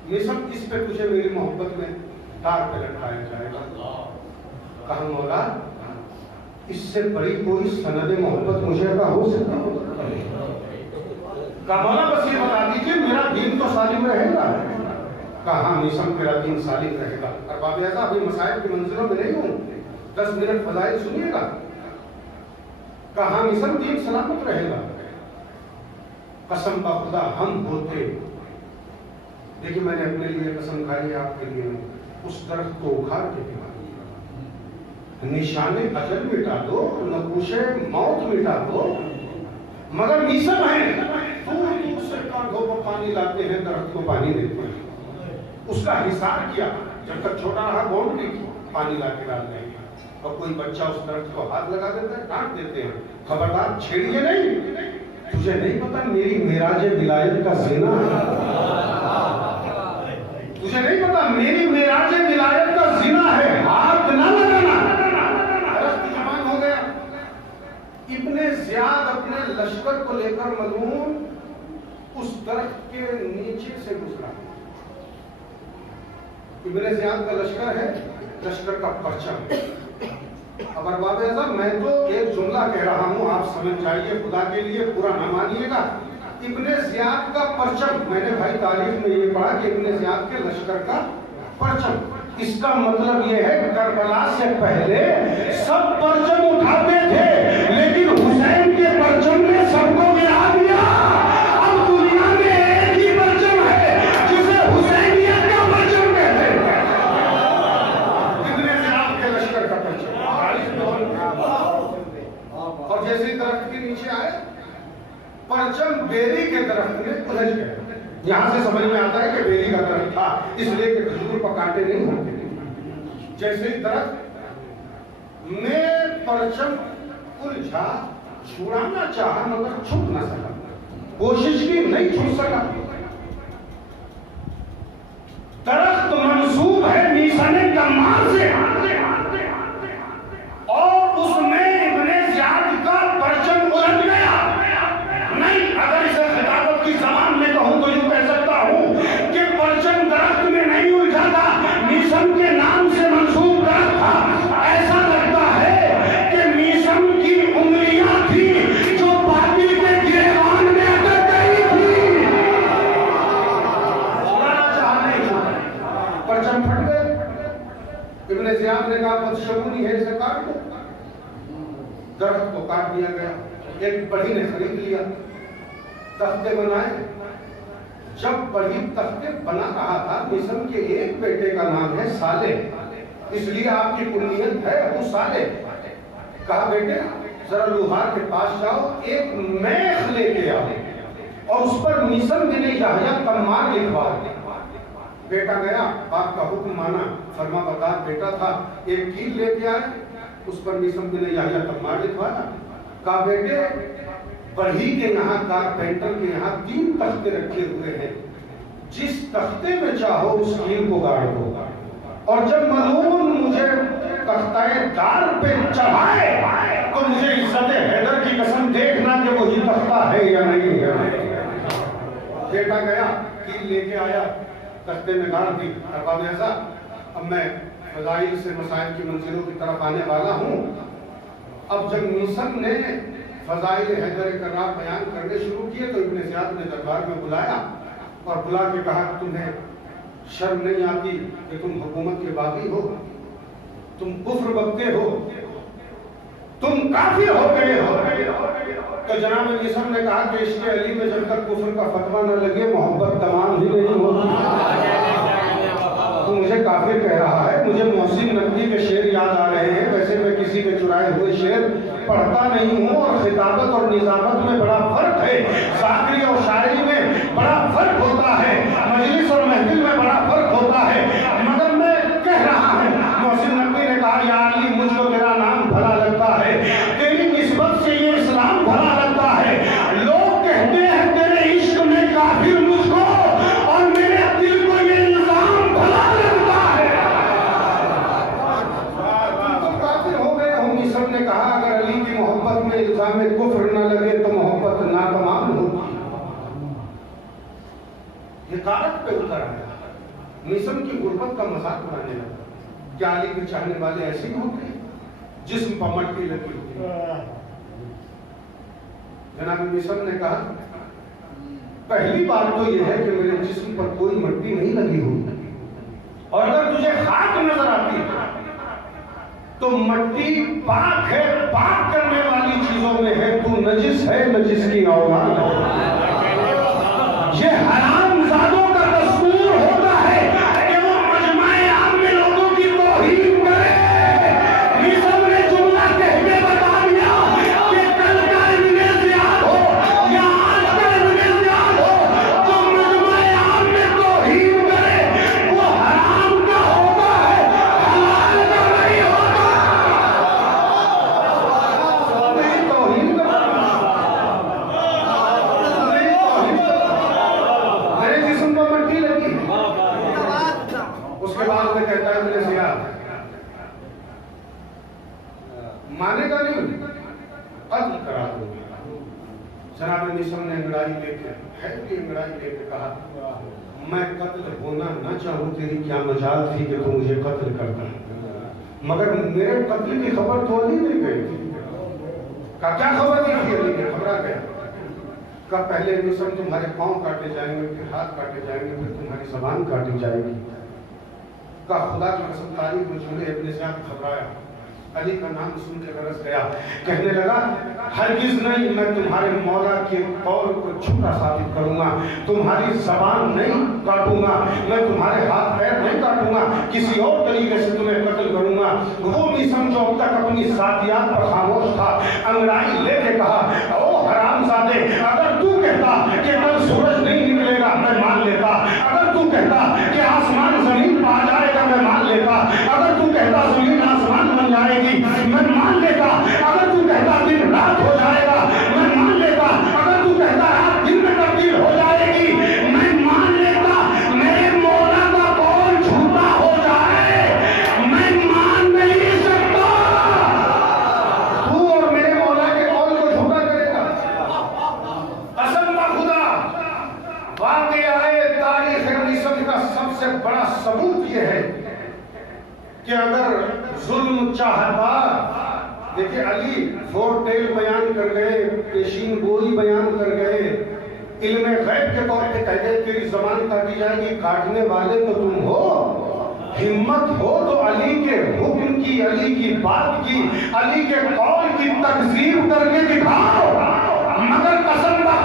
میثم اس پہ تجھے میری محبت میں دار پہ لٹکایا جائے گا. کہا مولا اس سے بڑی کوئی سند محبت مجھے کا ہو سکتا ہو؟ کہا مولا بس یہ بتا دیجیے میرا دین تو سالم رہے گا. کہا میثم تیرا دین سالم رہے گا. اور باب اعظم ابھی مسائل کی منزلوں میں نہیں ہوں, 10 منٹ فضائل سنیے گا. کہا میثم دین سلامت رہے گا. قسم با خدا ہم ہوتے, دیکھیں میں نے اپنے لیے قسم کھائی, آپ کے لیے اس درخت کو اکھاڑ کے دیا. نشان اجل مٹا دو, نقوش موت مٹا دو, مگر میثم ہے دور دور سے کاندھوں پر پانی لاتے ہیں, درخت کو پانی دیتے ہیں. اس کا حصار کیا, جب تک چھوٹا رہا باؤنڈری کی پانی لا کے ڈالتے ہیں. اور کوئی بچہ اس درخت کو ہاتھ لگا دیتا ہے, ڈانٹ دیتے ہیں, خبردار چھیڑیے نہیں. تجھے نہیں پتا میری معراج ولایت کا زینہ ہے؟ تجھے نہیں پتا میری معراج ولایت کا زینہ ہے, ہاتھ نہ لگانا. درخت جوان ہو گیا. ابن زیاد اپنے لشکر کو لے کر ملعون اس درخت کے نیچے سے گزرا. ابن زیاد کا لشکر ہے, لشکر کا پرچم. اب ارباب اعظم میں تو ایک جملہ کہہ رہا ہوں, آپ سمجھ جائیے, خدا کے لیے برا نہ مانیے گا. ابن زیاد کا پرچم, میں نے بھائی تاریخ میں یہ پڑھا کہ ابن زیاد کے لشکر کا پرچم. اس کا مطلب یہ ہے کربلا سے پہلے سب پرچم اٹھاتے تھے, لیکن حسین کے پرچم نے سب کو گرا دیا. اب دنیا میں ایک ہی پرچم ہے جسے حسینیت کا پرچم کہتے ہیں, ابن زیاد کے لشکر کا پرچم. اور جیسے درخت کے نیچے آئے, پرچم بیری کے درخت میں الجھ گیا. یہاں سے سمجھ میں آتا ہے کہ بیری کا درخت تھا, اس لیے کہ کھجور پر کانٹے نہیں ہوتے. جیسے درخت میں پرچم الجھا, چھڑانا چاہا مگر چھپ نہ سکا, کوشش کی نہیں چھپ سکا. درخت منسوب ہے میثم کمال سے, اور اس میں ابن زیاد کا پرچم الجھ گیا. نہیں, اگر اسے خطابت کی زبان میں کہوں تو یوں کہہ سکتا ہوں کہ پرچم درخت میں نہیں الجھا تھا, میثم کے نام سے منسوب درخت تھا. ایسا لگتا ہے کہ میثم کی انگلیاں تھیں جو باطل کے گریبان میں اٹک گئی تھی. چھڑانا چاہا نہیں چھوڑا, پرچم پھٹ گئے. ابن زیاد نے کہا بدشگونی ہے, اسے کاٹ دو. درخت کو کاٹ دیا گیا. ایک بڑی نے خرید لیا, تختے بنائے. جب وہی تختے بنا رہا تھا مصر کے ایک بیٹے کا نام ہے صالح, اس لیے آپ کی کنیت ہے ابو صالح. کہا بیٹے ذرا لوہار کے پاس جاؤ, ایک میخ لے کے آؤ اور اس پر مصر بن یحییٰ تمار لکھواؤ. بیٹا گیا, باپ کا حکم مانا, فرما بردار بیٹا تھا, ایک کیل لے کے آئے, اس پر مصر بن یحییٰ تمار لکھوایا. کہا بیٹے بڑھی کے یہاں کارپینٹر کے یہاں 3 تختے رکھے ہوئے ہیں, جس تختے میں چاہو اس کیل کو گاڑ دو, اور جب ملعون مجھے تختہ دار پہ چڑھائے تو مجھے عزت حیدر کی قسم دیکھنا کہ وہی تختہ ہے یا نہیں ہے. بیٹا گیا, کیل لے کے آیا, تختے میں گاڑ دی. ارباب ایسا اب میں فضائل سے مسائل کی منزلوں کی طرف آنے والا ہوں. اب جب مصر نے فضائل حیدر کرار بیان کرنے شروع کیے تو ابن زیاد نے دربار میں بلایا اور بلا کے کہا کہ تمہیں شرم نہیں آتی کہ تم حکومت کے باغی ہو, تم کفر بکتے ہو, تم کافر ہو گئے ہو. تو جناب مصر نے کہا کہ عشق علی میں جب تک کفر کا فتویٰ نہ لگے محبت تمام ہی نہیں ہوتی. تو مجھے کافر کہہ رہا ہے. مجھے محسن نقوی کے شعر یاد آ رہے ہیں. ویسے میں کسی کے چرائے ہوئے شعر پڑھتا نہیں ہوں, اور خطابت اور نظامت میں بڑا فرق ہے, ذاکری اور شاعری میں بڑا فرق ہوتا ہے, مجلس اور محفل میں بڑا فرق ہوتا ہے, مگر میں کہہ رہا ہوں. محسن نقوی نے کہا یا علی مجھ کو تیرا نام بھلا لگتا ہے, تیری نسبت سے یہ اسلام بھلا لگتا ہے. لوگ کہتے ہیں تیرے عشق میں کافر مجھ کو, اور میرے دل کو یہ نظام بھلا لگتا ہے. تم کافر ہو گئے ہو. مصر نے کہا اگر علی کی محبت میں الزام کفر نہ لگے تو محبت ناتمام ہوتی. حقارت پہ اتر آیا, مصر کی غربت کا مذاق اڑانے لگا. کیا علی کے چاہنے والے ایسے ہی ہوتے ہیں جسم پر مٹی لگی ہوتی ہے؟ جناب مصر نے کہا پہلی بات تو یہ ہے کہ میرے جسم پر کوئی مٹی نہیں لگی ہوئی, اور اگر تجھے خاک نظر آتی ہے تو مٹی پاک ہے, پاک کرنے والی چیزوں میں ہے. تو نجس ہے, نجس کی اولاد ہے. یہ حرام زادوں کا دستور ہوتا ہے کہ وہ مجمع عام میں لوگوں کی توہین کرے. مصر نے جملہ کہہ کے بتا دیا کہ کل کا ابن زیاد ہو یا آج کا ابن زیاد ہو, جو مجمع عام میں توہین کرے وہ حرام کا ہوتا ہے, حلال کا نہیں ہوتا. نہیں توہین کا مانے گا نہیں, قتل کرا دو. جناب مصر نے انگڑائی لے کے, ہے کہ انگڑائی لے کے کہا میں قتل ہونا نہ چاہوں, تیری کیا مجال تھی کہ تو مجھے قتل کرتا, مگر میرے قتل کی خبر تو علی نہیں گئی تھی. کہا کیا خبر دی تھی علی نے؟ خبر آ گیا. کہا پہلے مصر تمہارے پاؤں کاٹے جائیں گے, پھر ہاتھ کاٹے جائیں گے, پھر تمہاری زبان کاٹی جائے گی. کہا خدا کی قسم تاریخ میں جملے ابن زیاد گھبرایا, علی کا نام سن کے غرض گیا, کہنے لگا ہرگز نہیں, میں تمہارے مولا کے قول کو جھوٹا ثابت کروں گا, تمہاری زبان نہیں کاٹوں گا, میں تمہارے ہاتھ پیر نہیں کاٹوں گا, کسی اور طریقے سے تمہیں قتل کروں گا. وہ مصر جو اب تک اپنی ذاتیات پر خاموش تھا, انگڑائی لے کے کہا او حرام زادے, اگر تو کہتا کہ کل سورج نہیں نکلے گا میں مان لیتا, اگر تو کہتا کہ آسمان زمین پہ آ جائے گا میں مان لیتا, اگر تو کہتا زمین آسمان بن جائے گی میں مان لیتا, اگر تو کہتا دن رات ہو جائے گا میں مان لیتا, اگر تو کہتا رات دن میں تبدیل ہو جائے گی میں مان لیتا. میرے مولا کا قول جھوٹا ہو جائے میں مان نہیں سکتا. تو اور میرے مولا کے قول کو جھوٹا کرے گا؟ قسم خدا, واقعہ تاریخ مصر کا سب سے بڑا ثبوت یہ ہے کہ اگر ظلم چاہتا, دیکھیں علی فور ٹیل بیان کر گئے, پیشین گوئی بیان کر گئے, علم غیب کے طور پہ کہہ گئے تیری زبان کاٹی جائے گی, کاٹنے والے تو تم ہو. ہمت ہو تو علی کے حکم کی, علی کی بات کی, علی کے قول کی تکذیب کر کے دکھاؤ, مگر قسم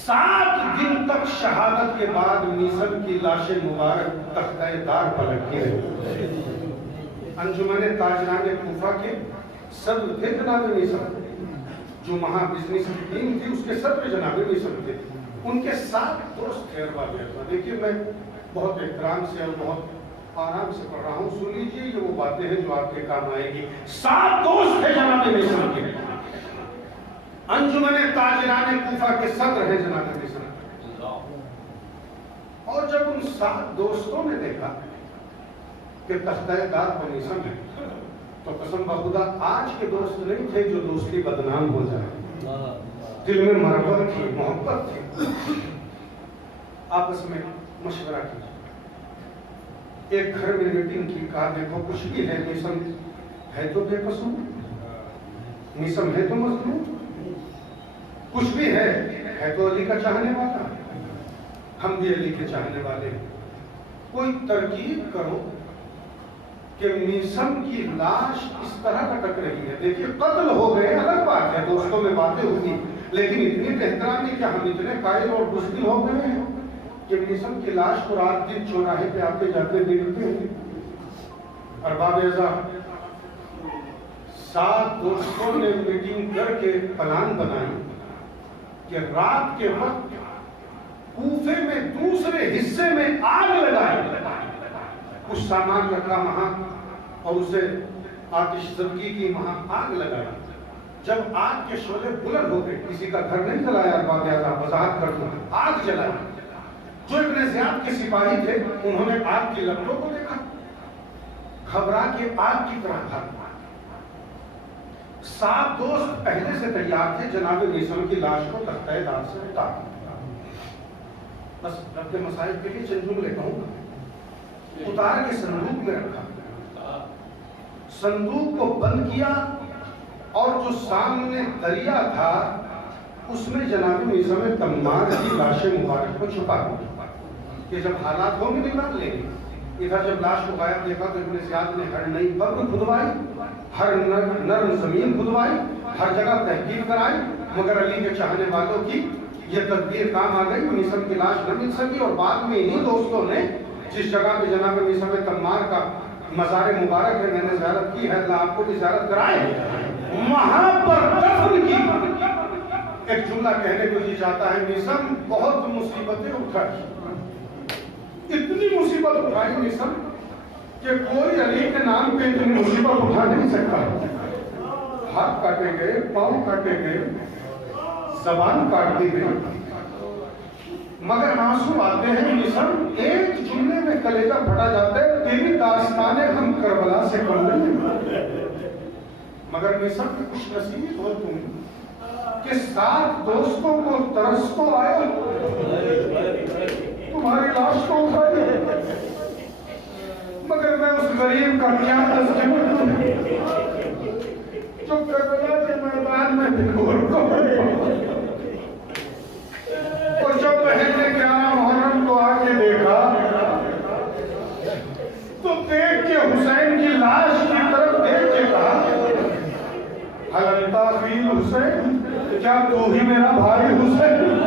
7 دن تک شہادت کے بعد میثم کی لاش مبارک تختہ دار پر رکھی رہی۔ انجمن تاجران کوفہ کے صدر تھے جناب میثم، جو وہاں بزنس کی ٹیم تھی اس کے صدر جناب میثم تھے۔ ان کے 7 دوست تھے ارباب ارباب۔ دیکھیے میں بہت احترام سے اور بہت آرام سے پڑھ رہا ہوں، سن لیجیے، یہ وہ باتیں ہیں جو آپ کے کام آئے گی۔ 7 دوست تھے جناب میثم کے، انجمن تاجران کوفہ کے صدر ہیں جناب میثم۔ اور جب ان 7 دوستوں نے دیکھا کہ تختہ دار پر میثم ہے، تو قسم بخدا آج کے دوست نہیں تھے جو دوستی بدنام ہو جائے، دل میں محبت تھی، محبت تھی، آپس میں مشورہ کیا۔ ایک گھر میں میٹنگ کی، کہا دیکھو کچھ بھی ہے، میثم ہے تو بے قصور، میثم ہے تو مظلوم، کچھ بھی ہے تو علی کا چاہنے والا، ہم بھی علی کے چاہنے والے ہیں، کوئی ترکیب کرو کہ میثم کی لاش اس طرح لٹک رہی ہے۔ دیکھیے قتل ہو گئے الگ بات ہے، دوستوں میں باتیں ہوئی، لیکن اتنی احترامی کہ ہم اتنے قائل اور بزدل ہو گئے ہیں کہ میثم کی لاش کو رات دن چوراہے پہ آتے جاتے دیکھتے ہیں۔ ارباب اعزاز 7 دوستوں نے میٹنگ کر کے پلان بنائی کہ رات کے وقت کوفے میں دوسرے حصے میں آگ لگائی، کچھ سامان رکھا وہاں اور اسے آتش زدگی کی، وہاں آگ لگائی۔ جب آگ کے شعلے بلند ہو گئے، کسی کا گھر نہیں جلایا، ارباب اعزاز وضاحت کر دوں، آگ جلائی۔ جو ابن زیاد کے سپاہی تھے انہوں نے آگ کی لپٹوں کو دیکھا، گھبرا کے آگ کی طرف بھاگے۔ 7 دوست پہلے سے تیار تھے جناب میثم کی لاش کو تختہ دار سے اتارنے۔ بس رب مسائل کے لیے چند جملے کہوں گا۔ اتار کے صندوق میں رکھا، صندوق کو بند کیا، اور جو سامنے دریا تھا اس میں جناب میثم تمار کی لاش مبارک کو چھپا دیا کہ جب حالات ہوں گے نکال لیں گے۔ ادھر جب لاش کو غائب دیکھا تو ابن زیاد نے ہر نئی قبر کھدوائی، ہر نرم زمین کھدوائی، ہر جگہ تحقیق کرائی، مگر علی کے چاہنے والوں کی یہ تدبیر کام آ گئی، میثم کی لاش نہ مل سکی۔ اور بعد میں انہی دوستوں نے جس جگہ پہ جناب میثم تمار کا مزار مبارک ہے، میں نے زیارت کی ہے، اللہ آپ کو بھی زیارت کرائے، وہاں پر دفن کی۔ ایک جملہ کہنے کو جی چاہتا ہے، میثم بہت مصیبتیں اٹھائی، اتنی مصیبت اٹھائی میثم کہ کوئی علی کے نام پہ اتنی مصیبت اٹھا نہیں سکتا۔ ہاتھ کاٹے گئے، پاؤں کاٹے گئے، زبان کاٹ دی گئی، مگر آنسو آتے ہیں میثم، ایک جملے میں کلیجہ پھٹا جاتا ہے، تیری داستانیں ہم کربلا سے کم نہیں۔ مگر میثم کی خوش نصیب ہو تم کہ 7 دوستوں کو ترس تو آیا، تمہاری لاش کو اٹھائی، مگر میں اس غریب کا کیا تذکرہ کروں جو کربلا کے میدان میں بھگور کو اور جب بہن نے 11 محرم کو آ کے دیکھا تو دیکھ کے حسین کی لاش کی طرف دیکھ کے کہا، حل انت اخی حسین، کیا تو ہی میرا بھائی حسین؟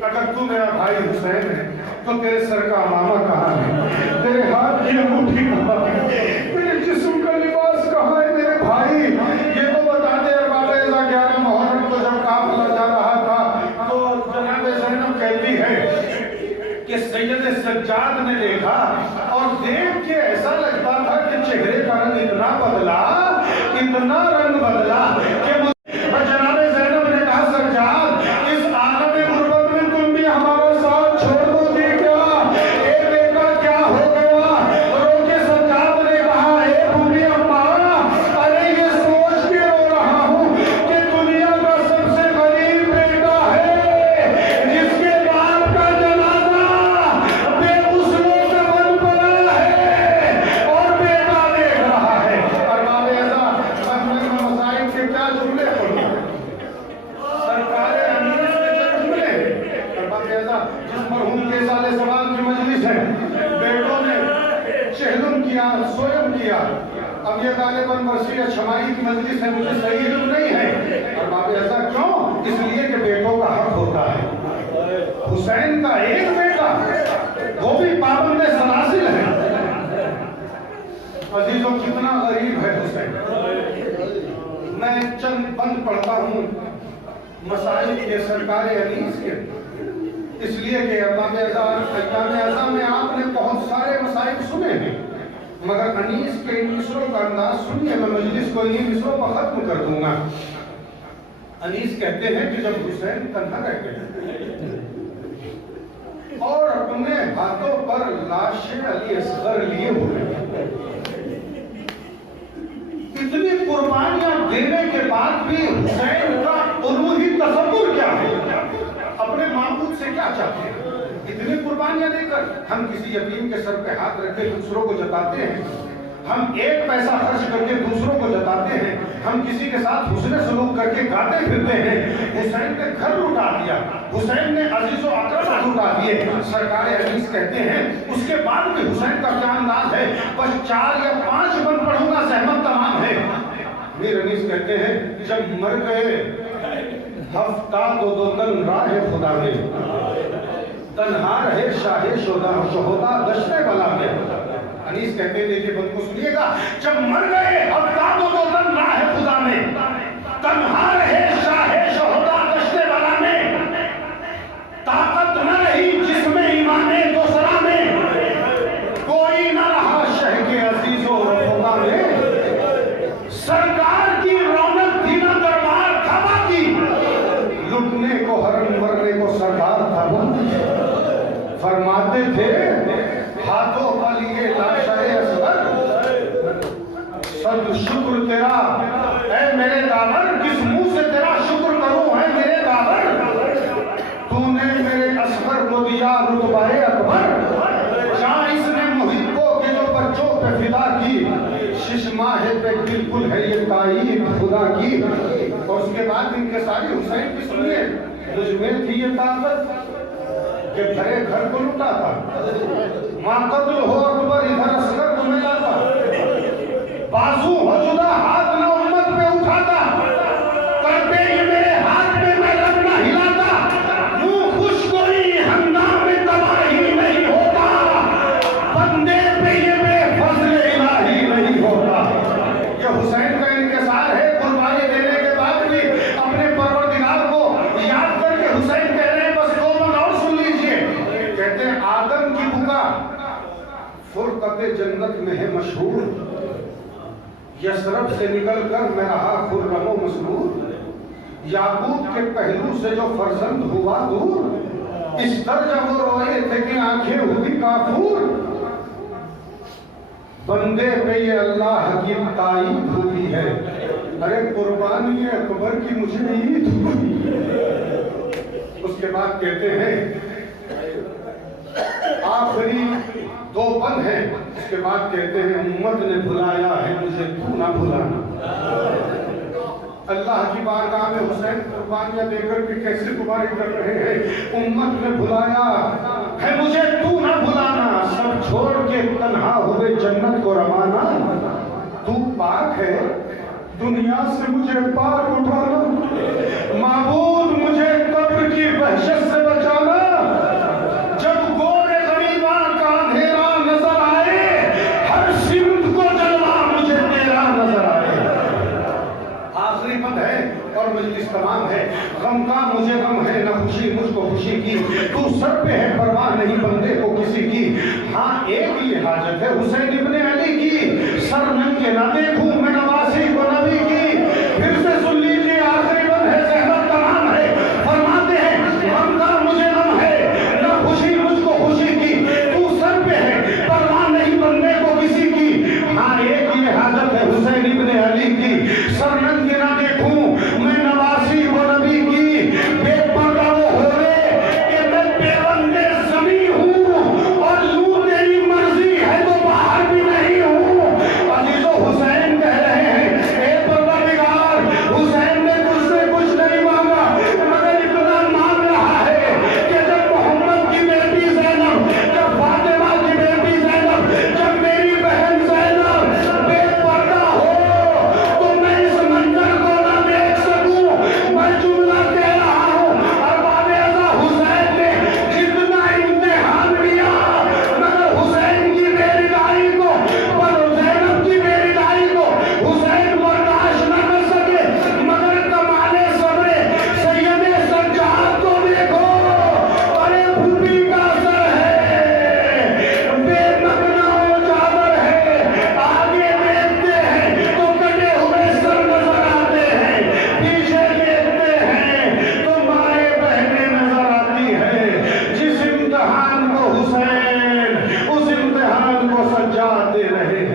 اگر تو میرا بھائی حسین ہے تو تیرے سر کا امامہ کہاں ہے، تیرے ہاتھ کی انگوٹھی کہاں ہے، تیرے جسم کا لباس کہاں ہے میرے بھائی؟ یہ تو بتا دے۔ ارباب اعزاز 11 محرم کو جب قافلہ جا رہا تھا تو جناب زینب کہتی ہے کہ سید سجاد نے دیکھا اور دیکھ کے ایسا لگتا تھا کہ چہرے کا رنگ اتنا بدلا، اتنا رنگ بدلا کہ جناب زینب نے کہا، سجاد اس عالم غربت میں تم بھی ہمارا ساتھ چھوڑ دو گے کیا؟ اے بیٹا کیا ہو گیا؟ رو کے سجاد نے کہا، اے بوڑھی اماں، ارے یہ سوچ کے رو رہا ہوں کہ دنیا کا سب سے غریب بیٹا ہے جس کے باپ کا جنازہ بے غسلوں سے بن پڑا ہے اور بیٹا دیکھ رہا ہے۔ ارباب اعزاز اب یہ غالباً مرثی یا چھمائی کی مجلس ہے، مجھے صحیح علم نہیں ہے۔ اور باب اعضا کیوں؟ اس لیے کہ بیٹوں کا حق ہوتا ہے۔ حسین کا ایک بیٹا، وہ بھی پابند سلاسل ہے۔ عزیزوں کتنا غریب ہے حسین۔ میں چند بند پڑھتا ہوں مسائل کے سرکار انیس کے، اس لیے کہ باب اعضا ایام اعضا میں آپ نے بہت سارے مسائل سنے ہیں، مگر انیس کے ان مصروں کا انداز سنیے، میں مجلس کو انہی مصروں پر ختم کر دوں گا۔ انیس کہتے ہیں کہ جب حسین تنہا رہ گئے اور اپنے ہاتھوں پر لاش علی اصغر لیے ہوئے، اتنی قربانیاں دینے کے بعد بھی حسین کا الوہی تصور کیا ہے؟ اپنے معبود سے کیا چاہتے ہیں؟ اتنی قربانیاں دے کر ہم کسی یتیم کے سر پہ ہاتھ رکھ کے دوسروں کو جتاتے ہیں، ہم ایک پیسہ خرچ کر کے دوسروں کو جتاتے ہیں، ہم کسی کے ساتھ حسن سلوک کر کے گاتے پھرتے ہیں۔ حسین نے گھر لٹا دیا، حسین نے عزیز و اقربا لٹا دیے۔ سرکار انیس کہتے ہیں اس کے بعد بھی حسین کا کیا انداز ہے؟ بس 4 یا 5 بند پڑھوں گا، زحمت تمام ہے۔ میر انیس کہتے ہیں جب مر گئے ہفتاد و 2 تن راہ خدا میں، تنہا رہے شاہ شہدا دشت بلا میں۔ انیس کہتے ہیں دیکھیں بند کو سنیے گا، جب مر گئے ہفتاد و 2 تن راہ خدا میں، تنہا رہے شاہ شہدا دشت بلا میں، طاقت نہ رہی جسم ایمان دوسرا میں، کوئی نہ رہا شہ کے عزیز و رفقا میں، سرکار کی رونق تھی نہ دربار تھا باقی، لٹنے کو حرم ورنے کو سردار تھا باقی۔ فرماتے تھے ہاتھوں پر لیے لاشہ اصغر، صد شکر تیرا اے میرے داور، کس منہ سے تیرا شکر کروں اے میرے داور، تو نے میرے اصغر کو دیا رتبہ اکبر، جہاں اس نے محب کو کہ جو بچوں پہ فدا کی، شش ماہ پہ بالکل ہے یہ تائید خدا کی۔ اور اس کے بعد ان کے ساری حسین کی سنیے، مجھ میں تھی یہ طاقت کہ بھرے گھر کو لٹا تھا، ماں قتل ہو اکبر ادھر اصغر کو ملا تھا، بازو ہو جدا ہاتھ نہ امت پہ اٹھاتا، کرتے یہ میرے ہاتھ پہ میں رب نہ ہلاتا، منہ خوش کوئی ہنگام تباہی نہیں ہوتا، بندے پہ یہ بے فضل الہی نہیں ہوتا۔ یہ حسین کا انکسار ہے، قربانی دینے کے بعد بھی اپنے پروردگار کو یاد کر کے حسین کہہ رہے ہیں بس 2 بند اور سن لیجئے۔ کہتے ہیں آدم کی بکا فرقت جنت میں ہے مشہور، یثرب سے نکل کر میں رہا خرم و مسرور، یعقوب کے پہلو سے جو فرزند ہوا دور، اس درجہ وہ روئے تھے کہ آنکھیں ہوئی کافور، بندے پہ یہ اللہ کی تائید ہوئی ہے، ارے قربانی اکبر کی مجھے عید ہوئی۔ اس کے بعد کہتے ہیں آخری 2 بند ہیں، اس کے بعد کہتے ہیں امت نے بھلایا ہے مجھے تو نہ بھلانا۔ اللہ کی بارگاہ میں حسین قربانیاں دے کر کے کیسے گزارش کر رہے ہیں، امت نے بھلایا ہے مجھے تو نہ بھلانا، سب چھوڑ کے تنہا ہوئے جنت کو روانہ، تو پاک ہے دنیا سے مجھے پاک اٹھانا، معبود مجھے قبر کی وحشت سے بچانا، جب گورے غریباں کا اندھیرا نظر آئے، ہر سمت کو جلوہ مجھے تیرا نظر آئے۔ آخری بند ہے اور مجلس تمام ہے، غم کا مجھے غم ہے نہ خوشی مجھ کو خوشی کی، تو سر پہ ہے پرواہ نہیں بندے کو کسی کی، ہاں ایک یہ حاجت ہے حسین ابن علی کی، سر ننگ کے نہ دیکھوں میں نواسی کو نبی کی۔ پھر سے سن لیجیے آخری بند ہے، زحمت تمام ہے، فرماتے ہیں غم کا مجھے غم ہے نہ خوشی مجھ کو خوشی کی، تو سر پہ ہے پرواہ نہیں بندے کو کسی کی، ہاں ایک یہ حاجت ہے حسین ابن علی کی، سر ننگ کے نہ دیکھوں میں نواسی کو نبی کی، بے پردہ وہ ہوئے کہ میں بے بندے زمین ہوں اور یوں تیری مرضی ہے تو باہر بھی نہیں ہوں۔ عزیزو حسین کہہ رہے ہیں اے آتے رہے